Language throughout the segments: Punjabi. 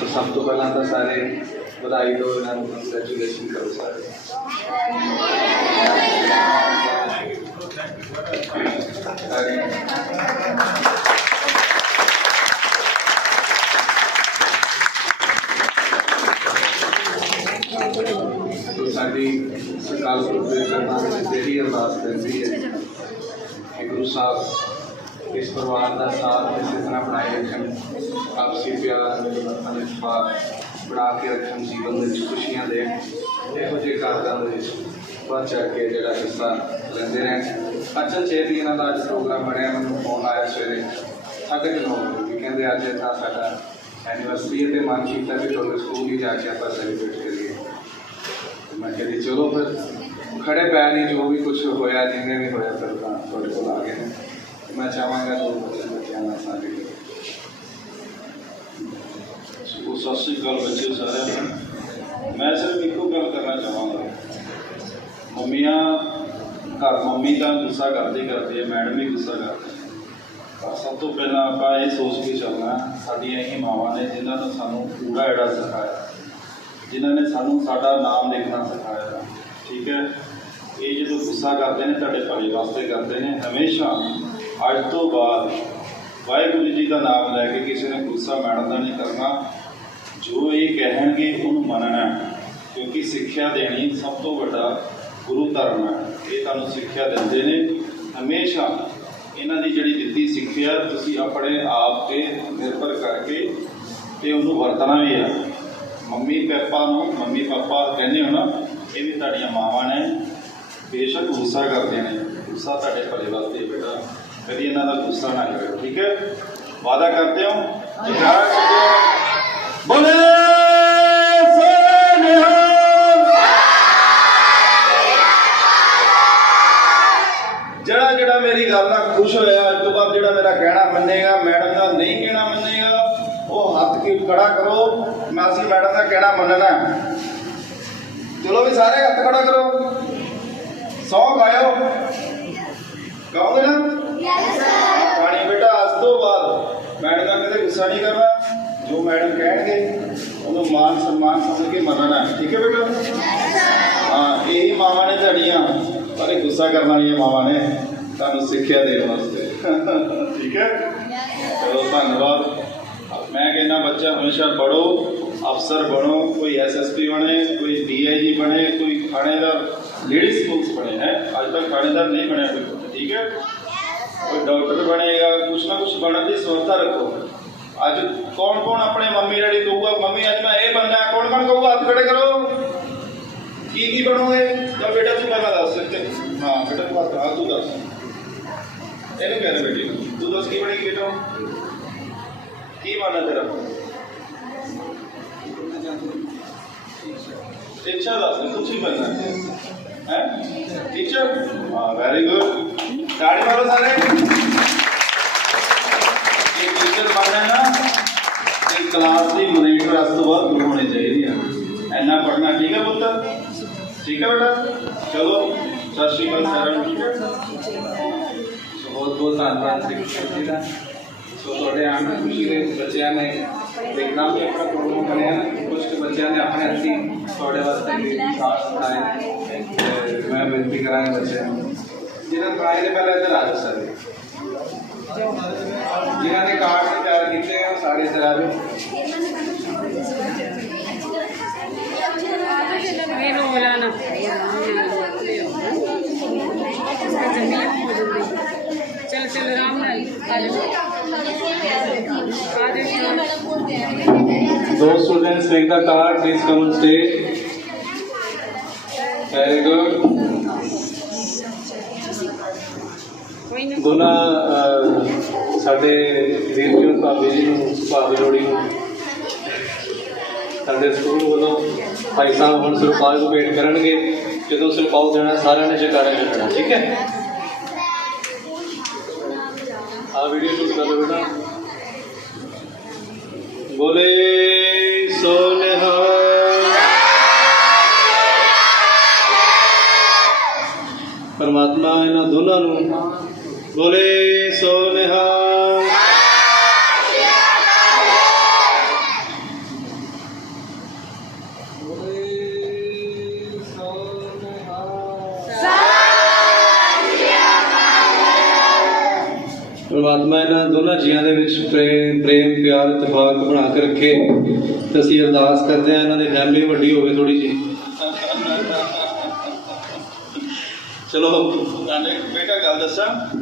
ਸੋ ਸਭ ਤੋਂ ਪਹਿਲਾਂ ਤਾਂ ਸਾਰੇ ਵਧਾਈ ਦਿਓ, ਇਹਨਾਂ ਨੂੰ ਕੰਗ੍ਰੈਚੁਲੇਸ਼ਨ ਕਰੋ ਸਾਰੇ। ਸਾਡੀ ਸਰਕਾਰ ਗੁਰਦੁਆਰੇ ਜਿਹੜੀ ਅਰਦਾਸ ਕਰਦੀ ਹੈ। ਕਿ ਗੁਰੂ ਸਾਹਿਬ ਇਸ ਪਰਿਵਾਰ ਦਾ ਸਾਥ ਇਸੇ ਤਰ੍ਹਾਂ ਬਣਾਏ ਰੱਖਣ, ਆਪਸੀ ਪਿਆਰ ਮਿਲਵਰਤਨ ਇਤਫਾਕ ਬਣਾ ਕੇ ਰੱਖਣ, ਜੀਵਨ ਦੇ ਵਿੱਚ ਖੁਸ਼ੀਆਂ ਦੇਣ, ਇਹੋ ਜਿਹੇ ਕਾਰਜਾਂ ਦੇ ਵਿੱਚ ਵੱਧ ਚੜ੍ਹ ਕੇ ਜਿਹੜਾ ਹਿੱਸਾ ਲੈਂਦੇ ਰਹਿਣ। ਅੱਛਾ ਛੇਤੀ ਇਹਨਾਂ ਦਾ ਅੱਜ ਪ੍ਰੋਗਰਾਮ ਬਣਿਆ, ਮੈਨੂੰ ਫੋਨ ਆਇਆ ਸਵੇਰੇ ਸਾਢੇ ਕੁ ਵੀ ਕਹਿੰਦੇ ਅੱਜ ਤਾਂ ਸਾਡਾ ਐਨੀਵਰਸਰੀ ਹੈ ਤੇ ਮਨ ਕੀਤਾ ਵੀ ਤੁਹਾਡੇ ਸਕੂਲ ਹੀ ਜਾ ਕੇ ਆਪਾਂ ਸੈਲੀਬ੍ਰੇਟ ਕਰੀਏ। ਮੈਂ ਕਹਿੰਦੀ ਚਲੋ ਫਿਰ ਖੜੇ ਪੈ ਨਹੀਂ, ਜੋ ਵੀ ਕੁਝ ਹੋਇਆ, ਜਿੰਨੇ ਵੀ ਹੋਇਆ, ਫਿਰ ਤਾਂ ਤੁਹਾਡੇ ਕੋਲ ਆ ਗਏ ਨੇ ਮੈਂ ਚਾਹਾਂਗਾ ਦੋ ਬੱਚੇ ਬੱਚਿਆਂ ਨਾਲ ਸਾਡੇ ਸੋ ਸਤਿ ਸ਼੍ਰੀ ਅਕਾਲ ਬੱਚੇ ਸਾਰਿਆਂ ਨੂੰ ਮੈਂ ਸਿਰਫ ਇੱਕੋ ਗੱਲ ਕਰਨਾ ਚਾਹਾਂਗਾ ਮੰਮੀਆਂ ਘਰ ਮੰਮੀ ਤਾਂ ਗੁੱਸਾ ਕਰਦੀ ਕਰਦੀ ਹੈ ਮੈਡਮ ਵੀ ਗੁੱਸਾ ਕਰਦੀ ਹੈ ਪਰ ਸਭ ਤੋਂ ਪਹਿਲਾਂ ਆਪਾਂ ਇਹ ਸੋਚ ਕੇ ਚੱਲਣਾ ਸਾਡੀਆਂ ਇਹ ਮਾਵਾਂ ਨੇ ਜਿਨ੍ਹਾਂ ਨੇ ਸਾਨੂੰ ਪੂਰਾ ਐੜਾ ਸਿਖਾਇਆ ਜਿਨ੍ਹਾਂ ਨੇ ਸਾਨੂੰ ਸਾਡਾ ਨਾਮ ਲਿਖਣਾ ਸਿਖਾਇਆ ਠੀਕ ਹੈ ਇਹ ਜਦੋਂ ਗੁੱਸਾ ਕਰਦੇ ਨੇ ਤੁਹਾਡੇ ਭਲੇ ਵਾਸਤੇ ਕਰਦੇ ਨੇ ਹਮੇਸ਼ਾ ਅੱਜ ਤੋਂ ਬਾਅਦ ਵਾਹਿਗੁਰੂ ਜੀ ਦਾ ਨਾਮ ਲੈ ਕੇ ਕਿਸੇ ਨੇ ਗੁੱਸਾ ਮੈਡਮ ਦਾ ਨਹੀਂ ਕਰਨਾ। ਜੋ ਇਹ ਕਹਿਣਗੇ ਉਹਨੂੰ ਮੰਨਣਾ ਕਿਉਂਕਿ ਸਿੱਖਿਆ ਦੇਣੀ ਸਭ ਤੋਂ ਵੱਡਾ ਗੁਰੂ ਧਰਮ ਹੈ। ਇਹ ਤੁਹਾਨੂੰ ਸਿੱਖਿਆ ਦਿੰਦੇ ਨੇ। ਹਮੇਸ਼ਾ ਇਹਨਾਂ ਦੀ ਜਿਹੜੀ ਦਿੱਤੀ ਸਿੱਖਿਆ, ਤੁਸੀਂ ਆਪਣੇ ਆਪ ਤੇ ਨਿਰਭਰ ਕਰਕੇ ਤੇ ਉਹਨੂੰ ਵਰਤਣਾ ਵੀ ਆ ਮੰਮੀ ਪਾਪਾ ਨੂੰ, ਮੰਮੀ ਪਾਪਾ ਕਹਿੰਦੇ ਹੋ ਨਾ, ਇਹ ਵੀ ਤੁਹਾਡੀਆਂ ਮਾਵਾਂ ਨੇ। ਬੇਸ਼ੱਕ ਗੁੱਸਾ ਕਰਦੇ ਨੇ। ਗੁੱਸਾ ਤੁਹਾਡੇ ਭਲੇ ਵਾਸਤੇ ਬੇਟਾ। ਕਦੀ ਇਹਨਾਂ ਦਾ ਗੁੱਸਾ ਨਾ ਕਰਿਓ, ਠੀਕ ਹੈ? ਵਾਦਾ ਕਰਦੇ ਹੋ? ਜਗਾਰ ਕਰਦੇ ਹੋ? ਬੋਲੇ ਜਿਹੜਾ ਜਿਹੜਾ ਮੇਰੀ ਗੱਲ ਨਾਲ ਖੁਸ਼ ਹੋਇਆ, ਅੱਜ ਤੋਂ ਬਾਅਦ ਜਿਹੜਾ ਮੇਰਾ ਕਹਿਣਾ ਮੰਨੇਗਾ, ਮੈਡਮ ਦਾ ਨਹੀਂ ਕਹਿਣਾ ਮੰਨੇਗਾ, ਉਹ ਹੱਥ ਕੀ ਖੜਾ ਕਰੋ, ਮੈਂ ਅਸੀਂ ਮੈਡਮ ਦਾ ਕਹਿਣਾ ਮੰਨਣਾ ਚਲੋ ਵੀ ਸਾਰੇ ਹੱਥ ਖੜਾ ਕਰੋ। ਸੌ ਗਾਇਓ। ਕਹੋਗੇ ਨਾ। ਪਾਣੀ ਬੇਟਾ ਅੱਜ ਤੋਂ ਬਾਅਦ ਮੈਡਮ ਦਾ ਕਦੇ ਗੁੱਸਾ ਨਹੀਂ ਕਰਨਾ ਜੋ ਮੈਡਮ ਕਹਿਣਗੇ ਉਹਨੂੰ ਮਾਨ ਸਨਮਾਨ ਸਮਝ ਕੇ ਮੰਨਣਾ ਹੈ। ਠੀਕ ਹੈ ਬੇਟਾ ਹਾਂ ਇਹੀ ਮਾਵਾਂ ਨੇ ਤੁਹਾਡੀਆਂ ਪਰ ਇਹ ਗੁੱਸਾ ਕਰਨ ਵਾਲੀਆਂ ਮਾਵਾਂ ਨੇ ਤੁਹਾਨੂੰ ਸਿੱਖਿਆ ਦੇਣ ਵਾਸਤੇ ਠੀਕ ਹੈ ਚਲੋ ਧੰਨਵਾਦ ਮੈਂ ਕਹਿੰਦਾ ਬੱਚਾ ਹਮੇਸ਼ਾ ਪੜੋ ਅਫਸਰ ਬਣੋ ਕੋਈ ਐਸਐਸਪੀ ਬਣੇ ਕੋਈ ਡੀਆਈਜੀ ਬਣੇ ਕੋਈ ਥਾਣੇਦਾਰ ਲੇਡੀਜ਼ ਪੁਲਿਸ ਬਣੇ ਹੈ ਅੱਜ ਤੱਕ ਥਾਣੇਦਾਰ ਨਹੀਂ ਬਣਿਆ ਕੋਈ ਬੱਚਾ, ਠੀਕ ਹੈ ਕੋਈ ਡਾਕਟਰ ਬਣੇਗਾ, ਕੁਛ ਨਾ ਕੁਛ ਬਣਨ ਦੀ ਸਮਰੱਥਾ ਰੱਖੋ। ਅੱਜ ਕੌਣ ਕੌਣ ਆਪਣੇ ਮੰਮੀ ਡੈਡੀ ਕਹੂਗਾ, ਮੰਮੀ, ਅੱਜ ਮੈਂ ਇਹ ਬਣਨਾ ਕੌਣ ਕੌਣ ਕਹੂਗਾ, ਹੱਥ ਖੜੇ ਕਰੋ। ਕੀ ਕੀ ਬਣੋਗੇ? ਤਾਂ ਬੇਟਾ ਤੂੰ ਪਹਿਲਾਂ ਦੱਸ ਹਾਂ, ਬੇਟਾ ਤੂੰ ਬਾਤ ਤੂੰ ਦੱਸ। ਇਹਨੂੰ ਕਹਿੰਦੇ ਬੇਟੀ ਤੂੰ ਦੱਸ ਕੀ ਬਣੇਗੀ ਬੇਟਾ? ਕੀ ਬਣਨਾ ਤੇਰਾ? ਟੀਚਰ ਦੱਸ ਕੁਛ ਹੀ ਬਣਨਾ? ਹੈ? ਟੀਚਰ? ਹਾਂ ਵੈਰੀ ਗੁੱਡ ਤਾੜੀ ਮਾਰੋ ਸਾਰੇ। ਇਹ ਟੀਚਰ ਬਣਨਾ ਨਾ ਇਹ ਕਲਾਸ ਦੀ ਮੋਨੀਟਰ ਅੱਜ ਤੋਂ ਬਾਅਦ ਗੁਰੂ ਹੋਣੀ ਚਾਹੀਦੀ ਆ। ਇੰਨਾ ਪੜ੍ਹਨਾ, ਠੀਕ ਹੈ ਪੁੱਤ? ਠੀਕ ਹੈ ਬੇਟਾ? ਚਲੋ, ਸਤਿ ਸ਼੍ਰੀ ਅਕਾਲ ਸਾਰਿਆਂ ਨੂੰ ਸੋ ਬਹੁਤ ਬਹੁਤ ਧੰਨਵਾਦ ਸਿੱਖਿਆ ਜੀ ਦਾ। ਸੋ ਤੁਹਾਡੇ ਆਉਣ ਦੀ ਖੁਸ਼ੀ ਦੇ ਬੱਚਿਆਂ ਨੇ ਦੇਖਣਾ ਵੀ ਆਪਣਾ ਪ੍ਰੋਗਰਾਮ ਬਣਿਆ ਨਾ ਕੁਝ ਬੱਚਿਆਂ ਨੇ ਆਪਣੇ ਹੱਥੀਂ ਤੁਹਾਡੇ ਵਾਸਤੇ ਵੀ ਖਾਸ ਬਣਾਏ ਮੈਂ ਬੇਨਤੀ ਕਰਾਂਗਾ ਬੱਚਿਆਂ ਨੂੰ ਜਿਨ੍ਹਾਂ ਨੇ ਬਣਾਏ ਨੇ ਪਹਿਲਾਂ ਇੱਧਰ ਆ ਜਾਓ ਸਾਰੇ ਜਿਨ੍ਹਾਂ ਨੇ ਕਾਰਡ ਵੀ ਤਿਆਰ ਕੀਤੇ ਆ ਉਹ ਸਾਰੇ ਇੱਧਰ ਆ ਜਾਓ ਇਹਨੂੰ ਮਿਲਾਣਾ ਚਲ ਚਲ ਆਰਾਮ ਨਾਲ ਆ ਜਾਓ ਆ ਜਾਓ Those students take the card, please come ਦੋਨਾਂ ਸਾਡੇ ਵੀਰ ਜੀ ਨੂੰ ਭਾਬੀ ਜੀ ਨੂੰ, ਭਾਬੀ ਲੋੜੀ ਨੂੰ, ਸਾਡੇ ਸਕੂਲ ਵੱਲੋਂ ਭਾਈ ਸਾਹਿਬ ਹੁਣ ਸਰਪਾਲ ਨੂੰ ਭੇਟ ਕਰਨਗੇ, ਜਦੋਂ ਸਰਪਾਲ ਦੇਣਾ ਸਾਰਿਆਂ ਨੇ ਜਕਾਰਾ ਕਰਨਾ, ਠੀਕ ਹੈ? ਆ ਵੀਡੀਓ ਸ਼ੂਟ ਕਰ ਲਓ ਬੇਟਾ। ਬੋਲੇ ਸੋ ਪਰਮਾਤਮਾ ਇਹਨਾਂ ਦੋਨਾਂ ਨੂੰ ਬੋਲੇ ਸੋ ਨਿਹਾਲ ਪਰਮਾਤਮਾ ਇਹਨਾਂ ਦੋਨਾਂ ਜੀਆਂ ਦੇ ਵਿੱਚ ਪ੍ਰੇਮ ਪ੍ਰੇਮ, ਪਿਆਰ ਇਤਫਾਕ ਬਣਾ ਕੇ ਰੱਖੇ। ਤੇ ਅਸੀਂ ਅਰਦਾਸ ਕਰਦੇ ਆ ਇਹਨਾਂ ਦੀ ਫੈਮਿਲੀ ਵੱਡੀ ਹੋਵੇ ਥੋੜੀ ਜੀ ਚਲੋ ਤੁਹਾਨੂੰ ਬੇਟਾ ਗੱਲ ਦੱਸਾਂ।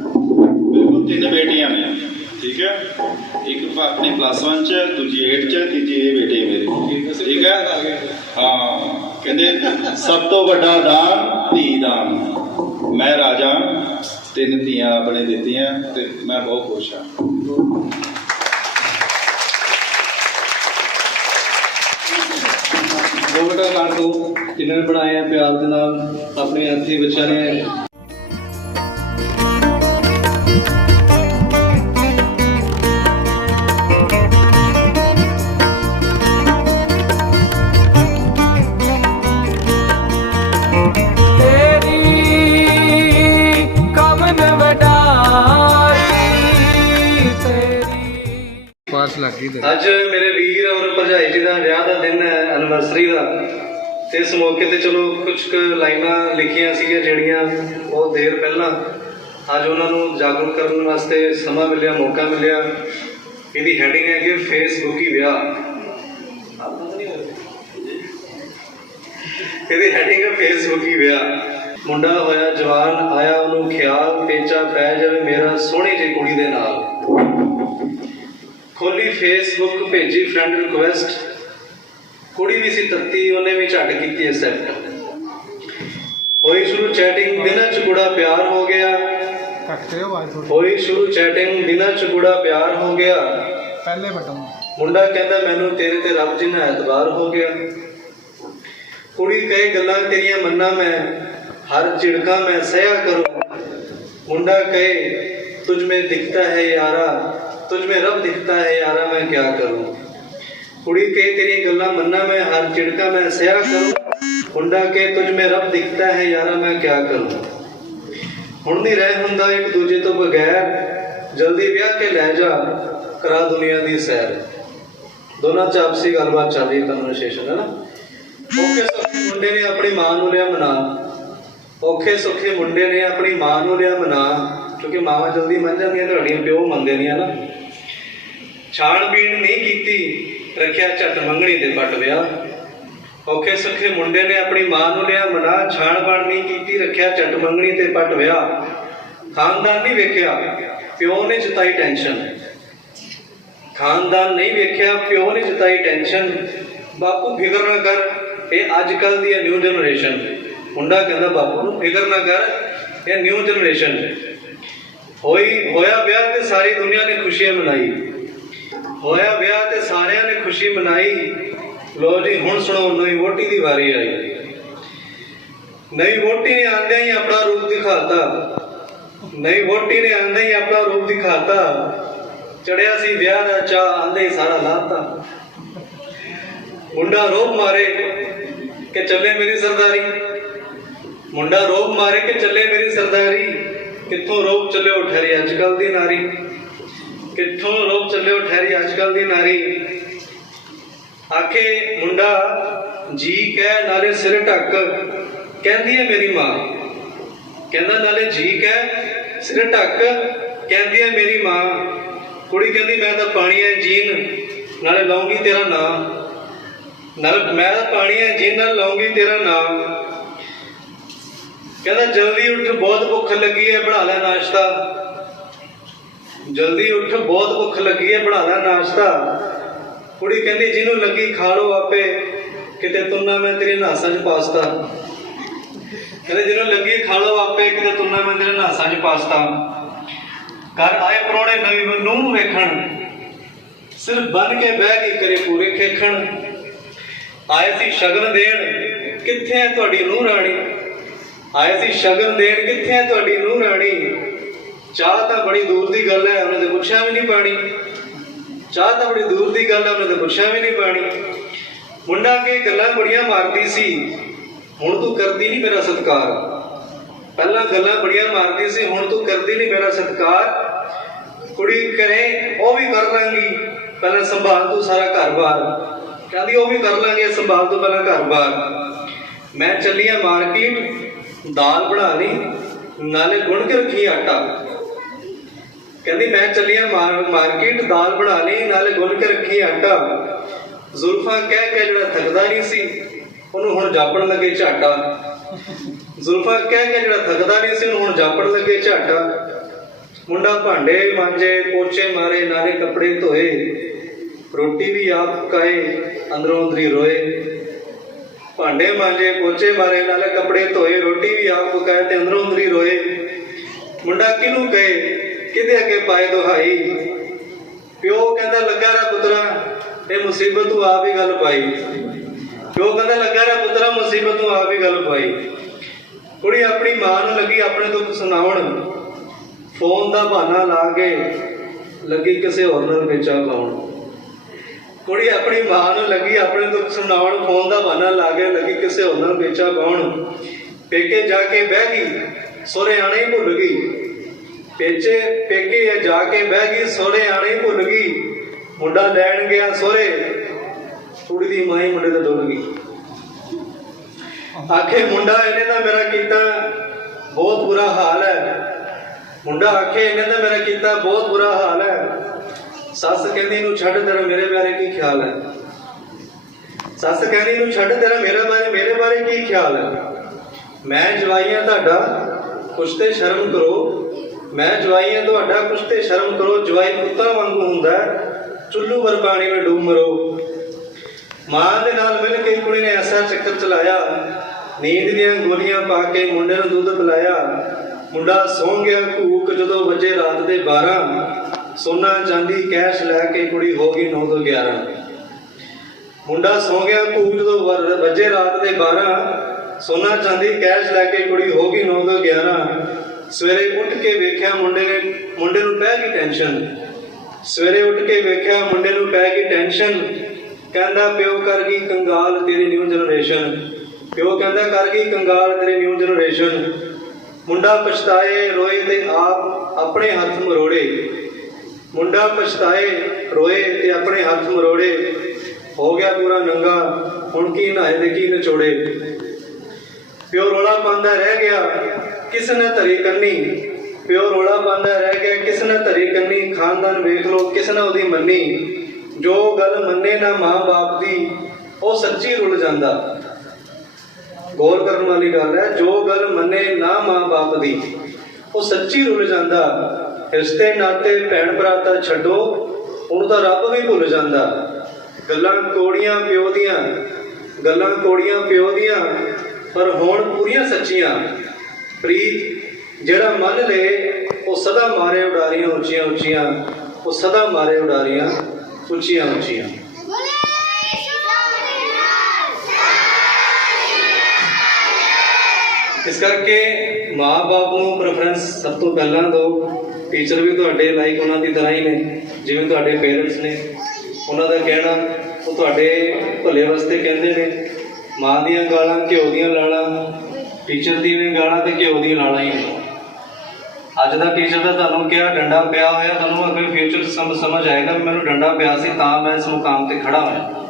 ਮੇਰੇ ਕੋਲ ਤਿੰਨ ਬੇਟੀਆਂ ਨੇ। ਠੀਕ ਹੈ? ਇੱਕ ਆਪਣੀ ਪਲੱਸ 1 ਚ, ਦੂਜੀ 8 ਚ, ਤੀਜੀ ਇਹ ਬੇਟੀ ਹੈ ਮੇਰੀ। ਠੀਕ ਹੈ? ਹਾਂ। ਕਹਿੰਦੇ, ਸਭ ਤੋਂ ਵੱਡਾ ਦਾਨ ਧੀ ਦਾਨ ਮੈਂ ਰਾਜਾ, ਤਿੰਨ ਧੀਆਂ ਆਪਣੇ ਦਿੱਤੀਆਂ ਤੇ ਮੈਂ ਬਹੁਤ ਖੁਸ਼ ਹਾਂ। ਦੋ ਬੇਟਾ ਕਰ ਦੋ ਜਿਨ੍ਹਾਂ ਨੇ ਬਣਾਏ ਆ? ਪਿਆਰ ਦੇ ਨਾਲ ਆਪਣੇ ਹੱਥੀ ਬੱਚਿਆਂ ਨੇ ਤੇਰੀ ਲੱਗ ਗਈ ਅੱਜ ਮੇਰੇ ਵੀਰ ਔਰ ਭਰਜਾਈ ਜੀ ਦਾ ਵਿਆਹ ਦਾ ਦਿਨ ਹੈ ਐਨਵਰਸਰੀ ਦਾ। ਤੇ ਇਸ ਮੌਕੇ ਤੇ ਚਲੋ ਕੁਝ ਕੁ ਲਾਈਨਾਂ ਲਿਖੀਆਂ ਸੀਗੀਆਂ ਜਿਹੜੀਆਂ ਉਹ ਦੇਰ ਪਹਿਲਾਂ ਅੱਜ ਉਹਨਾਂ ਨੂੰ ਜਾਗਰੂਕ ਕਰਨ ਵਾਸਤੇ ਸਮਾਂ ਮਿਲਿਆ, ਮੌਕਾ ਮਿਲਿਆ। ਇਹਦੀ ਹੈਡਿੰਗ ਹੈ ਕਿ ਫੇਸਬੁੱਕੀ ਵਿਆਹ। ਇਹਦੀ ਹੈਡਿੰਗ ਹੈ ਫੇਸਬੁੱਕੀ ਵਿਆਹ। ਮੁੰਡਾ ਹੋਇਆ, ਜਵਾਨ ਆਇਆ ਉਹਨੂੰ ਖਿਆਲ ਤੇਜਾ ਪੈ ਜਾਵੇ, ਮੇਰਾ ਸੋਹਣੀ ਜਿਹੀ ਕੁੜੀ ਦੇ ਨਾਲ। ਖੋਲੀ ਫੇਸਬੁੱਕ ਭੇਜੀ ਫਰੈਂਡ ਰਿਕੁਐਸਟ ਕੁੜੀ ਵੀ ਸੀ ਤੱਤੀ ਉਹਨੇ ਵੀ ਝੱਟ ਕੀਤੀ ਐਕਸੈਪਟ ਹੋਈ ਸ਼ੁਰੂ ਚੈਟਿੰਗ ਦਿਨਾਂ ਚ ਗੁੜਾ ਪਿਆਰ ਹੋ ਗਿਆ। ਆਵਾਜ਼ ਥੋੜੀ ਹੋਈ ਸ਼ੁਰੂ ਚੈਟਿੰਗ ਦਿਨਾਂ ਚ ਗੁੜਾ ਪਿਆਰ ਹੋ ਗਿਆ। ਪਹਿਲੇ ਬਟਨ ਮੁੰਡਾ ਕਹਿੰਦਾ ਮੈਨੂੰ ਤੇਰੇ ਤੇ ਰੱਬ ਜਿੰਨਾ ਐਤਬਾਰ ਹੋ ਗਿਆ। ਕੁੜੀ ਕਹੇ ਗੱਲਾਂ ਤੇਰੀਆਂ ਮੰਨਾਂ ਮੈਂ ਹਰ ਝਿੜਕਾ ਮੈਂ ਸਹਿਆ ਕਰੂੰ। ਮੁੰਡਾ ਕਹੇ ਤੁਝ ਮੇਂ ਦਿਖਤਾ ਹੈ ਯਾਰਾ। ਤੁਝ ਮੇਂ ਰੱਬ ਦਿਖਤਾ ਹੈ ਯਾਰਾ ਮੈਂ ਕਿਆ ਕਰੂੰ ਕੁੜੀ ਕਹੇ ਤੇਰੀਆਂ ਗੱਲਾਂ ਮੰਨਾ ਮੈਂ ਹਰ ਝਿੜਕਾ ਮੈਂ ਸਹਿਆ ਕਰੂੰ ਮੁੰਡਾ ਕਹੇ ਤੁਝ ਮੇਂ ਰੱਬ ਦਿਖਤਾ ਹੈ ਯਾਰਾ ਮੈਂ ਕਿਆ ਕਰੂੰ ਹੁਣ ਨਹੀਂ ਰਹਿ ਹੁੰਦਾ ਇੱਕ ਦੂਜੇ ਤੋਂ ਬਗੈਰ ਜਲਦੀ ਵਿਆਹ ਕੇ ਲੈ ਜਾ ਕਰਾ ਦੁਨੀਆ ਦੀ ਸੈਰ ਦੋਨਾਂ ਚ ਆਪਸੀ ਗੱਲਬਾਤ ਚੱਲ ਰਹੀ ਕਨਵਰਸੇਸ਼ਨ ਹੈ ਨਾ ਔਖੇ ਸੌਖੇ ਮੁੰਡੇ ਨੇ ਆਪਣੀ ਮਾਂ ਨੂੰ ਲਿਆ ਮਨਾ ਔਖੇ ਸੁਖੇ ਮੁੰਡੇ ਨੇ ਆਪਣੀ ਮਾਂ ਨੂੰ ਲਿਆ ਮਨਾ ਕਿਉਂਕਿ ਮਾਵਾਂ ਜਲਦੀ ਮੰਨ ਜਾਂਦੀਆਂ ਤੁਹਾਡੀਆਂ ਪਿਓ ਮੰਨਦੇ ਨਹੀਂ ਹਨਾ ਛਾਣਬੀਣ ਨਹੀਂ ਕੀਤੀ, ਰੱਖਿਆ ਝੱਟ ਮੰਗਣੀ ਦੇ ਪੱਟ ਵਿਆਹ। ਔਖੇ ਸੌਖੇ ਮੁੰਡੇ ਨੇ ਆਪਣੀ ਮਾਂ ਨੂੰ ਲਿਆ, ਮਨਾ ਛਾਣਬੀਣ ਨਹੀਂ ਕੀਤੀ, ਰੱਖਿਆ ਝੱਟ ਮੰਗਣੀ ਤੇ ਪੱਟ ਵਿਆਹ। ਖਾਨਦਾਨ ਨਹੀਂ ਵੇਖਿਆ, ਪਿਓ ਨੇ ਜਤਾਈ ਟੈਨਸ਼ਨ। ਖਾਨਦਾਨ ਨਹੀਂ ਵੇਖਿਆ, ਪਿਓ ਨੇ ਜਤਾਈ ਟੈਨਸ਼ਨ। ਬਾਪੂ, ਫਿਕਰ ਨਾ ਕਰ, ਇਹ ਅੱਜ ਕੱਲ ਦੀ ਨਿਊ ਜਨਰੇਸ਼ਨ ਮੁੰਡਾ ਕਹਿੰਦਾ, ਬਾਪੂ ਨੂੰ ਫਿਕਰ ਨਾ ਕਰ, ਇਹ ਨਿਊ ਜਨਰੇਸ਼ਨ ਹੋਈ, ਹੋਇਆ ਵਿਆਹ ਤੇ ਸਾਰੀ ਦੁਨੀਆ ਨੇ ਖੁਸ਼ੀਆਂ ਮਨਾਈ। ਹੋਇਆ ਵਿਆਹ ਤੇ ਸਾਰਿਆਂ ਨੇ ਖੁਸ਼ੀ ਮਨਾਈ। ਲੋ ਜੀ, ਹੁਣ ਸੁਣੋ ਨਵੀਂ ਵੋਟੀ ਦੀ ਵਾਰੀ ਆਈ। ਨਵੀਂ ਵੋਟੀ ਨੇ ਆਂਦਿਆਂ ਹੀ ਆਪਣਾ ਰੂਪ ਦਿਖਾਤਾ। ਨਵੀਂ ਵੋਟੀ ਨੇ ਆਂਦੇ ਹੀ ਆਪਣਾ ਰੂਪ ਦਿਖਾਤਾ। ਚੜਿਆ ਸੀ ਵਿਆਹ ਦਾ ਚਾਹ ਆਂਦੇ ਹੀ ਸਾਰਾ ਲਾਤਾ। ਮੁੰਡਾ ਰੋਪ ਮਾਰੇ ਕਿ ਚੱਲੇ ਮੇਰੀ ਸਰਦਾਰੀ। ਮੁੰਡਾ ਰੋਪ ਮਾਰੇ ਕਿ ਚੱਲੇ ਮੇਰੀ ਸਰਦਾਰੀ। ਕਿੱਥੋਂ ਰੋਬ ਚੱਲਿਓ ਠਹਿਰੀ ਅੱਜ ਕੱਲ ਦੀ ਨਾਰੀ। ਕਿੱਥੋਂ ਰੋਬ ਚੱਲਿਓ ਠਹਿਰੀ ਅੱਜ ਕੱਲ ਦੀ ਨਾਰੀ। ਆਖੇ, ਮੁੰਡਾ, ਜੀ ਕਹਿ, ਨਾਲੇ ਸਿਰ ਢੱਕ। ਕਹਿੰਦੀ ਹੈ ਮੇਰੀ ਮਾਂ। ਕਹਿੰਦਾ, ਨਾਲੇ ਜੀ ਕਹਿ, ਸਿਰ ਢੱਕ। ਕਹਿੰਦੀ ਹੈ ਮੇਰੀ ਮਾਂ। ਕੁੜੀ ਕਹਿੰਦੀ, ਮੈਂ ਤਾਂ ਪਾਣੀ ਹੈ ਜੀਨ, ਨਾਲੇ ਲਾਉਂਗੀ ਤੇਰਾ ਨਾਮ ਨਾਲ ਮੈਂ ਤਾਂ ਪਾਣੀ ਹੈ ਜੀਨ, ਨਾਲ ਲਾਉਂਗੀ ਤੇਰਾ ਨਾਮ ਕਹਿੰਦਾ, ਜਲਦੀ ਉੱਠ, ਬਹੁਤ ਭੁੱਖ ਲੱਗੀ ਹੈ ਬਣਾ ਲੈ ਨਾਸ਼ਤਾ। ਜਲਦੀ ਉੱਠ, ਬਹੁਤ ਭੁੱਖ ਲੱਗੀ ਹੈ, ਬਣਾ ਨਾਸ਼ਤਾ। ਕੁੜੀ ਕਹਿੰਦੀ, ਜਿਹਨੂੰ ਲੱਗੀ ਖਾ ਲਓ ਆਪੇ, ਕਿਤੇ ਤੁੰਨਾ ਮੈਂ ਤੇਰੇ ਨਾਸਾਂ 'ਚ ਪਾਸਤਾ। ਕਹਿੰਦੇ, ਜਿਹਨੂੰ ਲੱਗੀ ਖਾ ਲਓ ਆਪੇ, ਕਿਤੇ ਤੁੰਨਾ ਮੈਂ ਤੇਰੇ ਨਾਸਾਂ 'ਚ ਪਾਸਤਾ। ਘਰ ਆਏ ਪਰੋਣੇ ਨਵੀਂ ਨੂੰ ਵੇਖਣ। ਸਿਰਫ ਬਨ ਕੇ ਬਹਿ ਗਈ, ਕਰੇ ਪੂਰੇ ਖੇਖਣ। ਆਏ ਸੀ ਸ਼ਗਨ ਦੇਣ, ਕਿੱਥੇ ਹੈ ਤੁਹਾਡੀ ਨੂੰਹ ਰਾਣੀ? ਆਏ ਸੀ ਸ਼ਗਨ ਦੇਣ, ਕਿੱਥੇ ਹੈ ਤੁਹਾਡੀ ਨੂੰਹ ਰਾਣੀ? ਚਾਹ ਤਾਂ ਬੜੀ ਦੂਰ ਦੀ ਗੱਲ ਹੈ, ਉਹਨੇ ਤਾਂ ਪੁੱਛਿਆ ਵੀ ਨਹੀਂ ਪਾਣੀ। ਚਾਹ ਤਾਂ ਬੜੀ ਦੂਰ ਦੀ ਗੱਲ ਹੈ, ਉਹਨੇ ਤਾਂ ਪੁੱਛਿਆ ਵੀ ਨਹੀਂ ਪਾਣੀ। ਮੁੰਡਾ ਕੇ ਗੱਲਾਂ ਬੜੀਆਂ ਮਾਰਦੀ ਸੀ। ਹੁਣ ਤੂੰ ਕਰਦੀ ਨਹੀਂ ਮੇਰਾ ਸਤਿਕਾਰ। ਪਹਿਲਾਂ ਗੱਲਾਂ ਬੜੀਆਂ ਮਾਰਦੀ ਸੀ, ਹੁਣ ਤੂੰ ਕਰਦੀ ਨਹੀਂ ਮੇਰਾ ਸਤਿਕਾਰ। ਕੁੜੀ ਕਰੇ ਉਹ ਵੀ ਕਰ ਲਾਂਗੀ। ਪਹਿਲਾਂ ਸੰਭਾਲ ਤੂੰ ਸਾਰਾ ਘਰ-ਬਾਰ। ਕਹਿੰਦੀ, ਉਹ ਵੀ ਕਰ ਲਾਂਗੇ, ਸੰਭਾਲ ਤੋਂ ਪਹਿਲਾਂ ਘਰ-ਬਾਰ। ਮੈਂ ਚੱਲੀ ਆ ਮਾਰਕੀਟ, ਦਾਲ ਬਣਾ ਲਈ, ਨਾਲੇ ਗੁੰਨ ਕੇ ਰੱਖੀ ਆਟਾ। ਕਹਿੰਦੀ, ਮੈਂ ਚੱਲੀ ਆ ਮਾਰਕੀਟ, ਦਾਲ ਬਣਾ ਲਈ ਨਾਲੇ ਗੁੰਨ ਕੇ ਰੱਖੀ ਆਟਾ। ਜ਼ੁਲਫਾਂ ਕਹਿ ਕੇ ਜਿਹੜਾ ਥੱਕਦਾ ਨਹੀਂ ਸੀ, ਉਹਨੂੰ ਹੁਣ ਜਾਪਣ ਲੱਗੇ ਝਾਟਾ। ਜ਼ੁਲਫਾਂ ਕਹਿ ਕੇ ਜਿਹੜਾ ਥੱਕਦਾ ਨਹੀਂ ਸੀ, ਉਹਨੂੰ ਹੁਣ ਜਾਪਣ ਲੱਗੇ ਝਾਟਾ। ਮੁੰਡਾ ਭਾਂਡੇ ਮਾਂਜੇ, ਪੋਚੇ ਮਾਰੇ, ਨਾਲੇ ਕੱਪੜੇ ਧੋਏ। ਰੋਟੀ ਵੀ ਆਪ ਪਕਾਏ ਅੰਦਰੋਂ ਅੰਦਰੀ ਰੋਏ। ਭਾਂਡੇ ਮਾਂਜੇ, ਪੋਚੇ ਮਾਰੇ, ਨਾਲੇ ਕੱਪੜੇ ਧੋਏ, ਰੋਟੀ ਵੀ ਆਪ ਪਕਾਏ ਤੇ ਅੰਦਰੋਂ ਅੰਦਰੀ ਰੋਏ। ਮੁੰਡਾ ਕਿਹਨੂੰ ਕਹੇ? ਕਿਹਦੇ ਅੱਗੇ ਪਾਏ ਦੁਹਾਈ? ਪਿਓ ਕਹਿੰਦਾ, ਲੱਗਾ ਰਾ ਪੁੱਤਰਾ, ਇਹ ਮੁਸੀਬਤ ਤੂੰ ਆਪ ਹੀ ਗੱਲ ਪਾਈ। ਪਿਓ ਕਹਿੰਦਾ, ਲੱਗਾ ਰਾ ਪੁੱਤਰਾ, ਮੁਸੀਬਤ ਤੂੰ ਆਪ ਹੀ ਗੱਲ ਪਾਈ। ਕੁੜੀ ਆਪਣੀ ਮਾਂ ਨੂੰ ਲੱਗੀ ਆਪਣੇ ਦੁੱਖ ਸੁਣਾਉਣ। ਫੋਨ ਦਾ ਬਹਾਨਾ ਲਾ ਕੇ ਲੱਗੀ ਕਿਸੇ ਹੋਰ ਨਾਲ ਵੇਚਾ ਪਾਉਣ। ਕੁੜੀ ਆਪਣੀ ਮਾਂ ਨੂੰ ਲੱਗੀ ਆਪਣੇ ਦੁੱਖ ਸੁਣਾਉਣ। ਫੋਨ ਦਾ ਬਹਾਨਾ ਲਾ ਕੇ ਲੱਗੀ ਕਿਸੇ ਹੋਰ ਨਾਲ ਵੇਚਾ ਪਾਉਣ। ਪੇਕੇ ਜਾ ਕੇ ਬਹਿ ਗਈ। ਸੋਰੇ ਆਣੇ ਭੁੱਲ ਗਈ। ਪੇਚੇ ਪੇਕੇ ਜਾ ਕੇ ਬਹਿ ਗਈ ਸੋਰੇ ਆਣੇ ਭੁੱਲ ਗਈ। ਮੁੰਡਾ ਲੈਣ ਗਿਆ ਸੋਰੇ ਕੁੜੀ ਦੀ ਮਾਂ ਹੀ ਮੁੰਡੇ ਤੇ ਡੁੱਲ ਗਈ। ਆਖੇ, ਮੁੰਡਾ, ਇਹਨੇ ਤਾਂ ਮੇਰਾ ਕੀਤਾ ਬਹੁਤ ਬੁਰਾ ਹਾਲ ਹੈ। ਮੁੰਡਾ ਆਖੇ, ਇਹਨੇ ਤਾਂ ਮੇਰਾ ਕੀਤਾ ਬਹੁਤ ਬੁਰਾ ਹਾਲ ਹੈ। ਸੱਸ ਕਹਿੰਦੀ ਨੂੰ ਛੱਡ ਤੇਰਾ ਮੇਰੇ ਬਾਰੇ ਕੀ ਖਿਆਲ ਹੈ? ਸੱਸ ਕਹਿੰਦੀ ਨੂੰ ਛੱਡ ਤੇਰਾ ਮੇਰੇ ਬਾਰੇ ਮੇਰੇ ਬਾਰੇ ਕੀ ਖਿਆਲ ਹੈ? ਮੈਂ ਜਵਾਈਆਂ ਤੁਹਾਡਾ। ਕੁਛ ਤੇ ਸ਼ਰਮ ਕਰੋ। ਮੈਂ ਜਵਾਈਆਂ ਤੁਹਾਡਾ ਕੁਛ ਤੇ ਸ਼ਰਮ ਕਰੋ ਜਵਾਈ ਪੁੱਤਾਂ ਵਾਂਗੂ ਹੁੰਦਾ ਹੈ, ਵਰ ਪਾਣੀ ਵਿੱਚ ਡੂਬ ਮਰੋ। ਮਾਂ ਦੇ ਨਾਲ ਮਿਲ ਕੇ ਕੁੜੀ ਨੇ ਐਸਾ ਚੱਕਰ ਚਲਾਇਆ। ਨੀਂਦ ਦੀਆਂ ਗੋਲੀਆਂ ਪਾ ਕੇ ਮੁੰਡੇ ਨੂੰ ਦੁੱਧ ਪਿਲਾਇਆ। ਮੁੰਡਾ ਸੌਂ ਗਿਆ ਘੂਕ ਜਦੋਂ ਵਜੇ ਰਾਤ ਦੇ 12 ਸੋਨਾ ਚਾਂਦੀ ਕੈਸ਼ ਲੈ ਕੇ ਕੁੜੀ ਹੋ ਗਈ 9 ਤੋਂ 11 ਮੁੰਡਾ ਸੌਂ ਗਿਆ ਘੂਕ ਜਦੋਂ ਵਰ- ਵਜੇ ਰਾਤ ਦੇ 12 ਸੋਨਾ ਚਾਂਦੀ ਕੈਸ਼ ਲੈ ਕੇ ਕੁੜੀ ਹੋ ਗਈ 9 ਤੋਂ 11 ਸਵੇਰੇ ਉੱਠ ਕੇ ਵੇਖਿਆ ਮੁੰਡੇ ਨੇ, ਮੁੰਡੇ ਨੂੰ ਪੈ ਗਈ ਟੈਨਸ਼ਨ ਸਵੇਰੇ ਉੱਠ ਕੇ ਵੇਖਿਆ ਮੁੰਡੇ ਨੂੰ ਪੈ ਗਈ ਟੈਨਸ਼ਨ ਕਹਿੰਦਾ, ਪਿਓ ਕਰ ਗਈ ਕੰਗਾਲ ਤੇਰੀ ਨਿਊ ਜਨਰੇਸ਼ਨ ਪਿਓ ਕਹਿੰਦਾ, ਕਰ ਗਈ ਕੰਗਾਲ ਤੇਰੀ ਨਿਊ ਜਨਰੇਸ਼ਨ ਮੁੰਡਾ ਪਛਤਾਏ, ਰੋਏ ਤੇ ਆਪ ਆਪਣੇ ਹੱਥ ਮਰੋੜੇ। ਮੁੰਡਾ ਪਛਤਾਏ, ਰੋਏ ਤੇ ਆਪਣੇ ਹੱਥ ਮਰੋੜੇ। ਹੋ ਗਿਆ ਪੂਰਾ ਨੰਗਾ, ਹੁਣ ਕੀ ਨਹਾਏ ਤੇ ਕੀ ਨਚੋੜੇ। ਪਿਓ ਰੋਲਾ ਪਾਉਂਦਾ ਰਹਿ ਗਿਆ। ਕਿਸ ਨੇ ਧਰੀ ਕੰਨੀ? ਪਿਓ ਰੋਲਾ ਪਾਉਂਦਾ ਰਹਿ ਗਿਆ ਕਿਸ ਨੇ ਧਰੀ ਕੰਨੀ? ਖਾਨਦਾਨ ਵੇਖ ਲੋ ਕਿਸ ਨੇ ਉਹਦੀ ਮੰਨੀ? ਜੋ ਗੱਲ ਮੰਨੇ ਨਾ ਮਾਂ-ਬਾਪ ਦੀ, ਉਹ ਸੱਚੀ ਰੁੱਲ ਜਾਂਦਾ। ਗੌਰ ਕਰਨ ਵਾਲੀ ਗੱਲ ਹੈ, ਜੋ ਗੱਲ ਮੰਨੇ ਨਾ ਮਾਂ-ਬਾਪ ਦੀ, ਉਹ ਸੱਚੀ ਰੁੱਲ ਜਾਂਦਾ। ਰਿਸ਼ਤੇ, ਨਾਤੇ ਭੈਣ ਭਰਾ ਤਾਂ ਛੱਡੋ, ਉਹਨੂੰ ਤਾਂ ਰੱਬ ਵੀ ਭੁੱਲ ਜਾਂਦਾ। ਗੱਲਾਂ ਕੋੜੀਆਂ ਪਿਓ ਦੀਆਂ, ਗੱਲਾਂ ਕੋੜੀਆਂ ਪਿਓ ਦੀਆਂ, ਪਰ ਹੁਣ ਪੂਰੀਆਂ ਸੱਚੀਆਂ। ਪ੍ਰੀਤ, ਜਿਹੜਾ ਮੰਨ ਲੇ, ਉਹ ਸਦਾ ਮਾਰੇ ਉਡਾਰੀਆਂ ਉੱਚੀਆਂ ਉੱਚੀਆਂ, ਉਹ ਸਦਾ ਮਾਰੇ ਉਡਾਰੀਆਂ ਉੱਚੀਆਂ ਉੱਚੀਆਂ। ਇਸ ਕਰਕੇ ਮਾਂ-ਬਾਪ ਨੂੰ ਪ੍ਰੈਫਰੈਂਸ ਸਭ ਤੋਂ ਪਹਿਲਾਂ ਦਿਓ ਟੀਚਰ ਵੀ ਤੁਹਾਡੇ ਲਾਈਕ ਉਹਨਾਂ ਦੀ ਤਰ੍ਹਾਂ ਹੀ ਨੇ, ਜਿਵੇਂ ਤੁਹਾਡੇ ਪੇਰੈਂਟਸ ਨੇ। ਉਹਨਾਂ ਦਾ ਕਹਿਣਾ, ਉਹ ਤੁਹਾਡੇ ਭਲੇ ਵਾਸਤੇ ਕਹਿੰਦੇ ਨੇ। ਮਾਂ ਦੀਆਂ ਗਾਲਾਂ, ਘਿਓ ਦੀਆਂ ਲਾਲਾਂ ਟੀਚਰ ਦੀਆਂ ਗਾਲਾਂ ਤੇ ਘਿਓ ਦੀਆਂ ਲਾਲਾਂ ਹੀ ਅੱਜ ਦਾ ਟੀਚਰ ਦਾ ਤੁਹਾਨੂੰ ਕਿਹਾ, ਡੰਡਾ ਪਿਆ ਹੋਇਆ, ਤੁਹਾਨੂੰ ਅੱਗੇ ਫਿਊਚਰ ਸਮਝ ਸਮਝ ਆਏਗਾ ਵੀ ਮੈਨੂੰ ਡੰਡਾ ਪਿਆ ਸੀ, ਤਾਂ ਮੈਂ ਇਸ ਮੁਕਾਮ ਤੇ ਖੜਾ ਹੋਇਆ।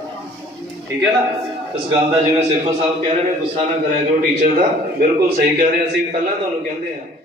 ਠੀਕ ਹੈ ਨਾ? ਇਸ ਗੱਲ ਦਾ ਜਿਵੇਂ ਸੇਖੋ ਸਾਹਿਬ ਕਹਿ ਰਹੇ ਨੇ, ਗੁੱਸਾ ਨਾ ਕਰਿਆ ਕਰੋ ਟੀਚਰ ਦਾ। ਬਿਲਕੁਲ ਸਹੀ ਕਹਿ ਰਹੇ ਅਸੀਂ ਪਹਿਲਾਂ ਤੁਹਾਨੂੰ ਕਹਿੰਦੇ ਆ।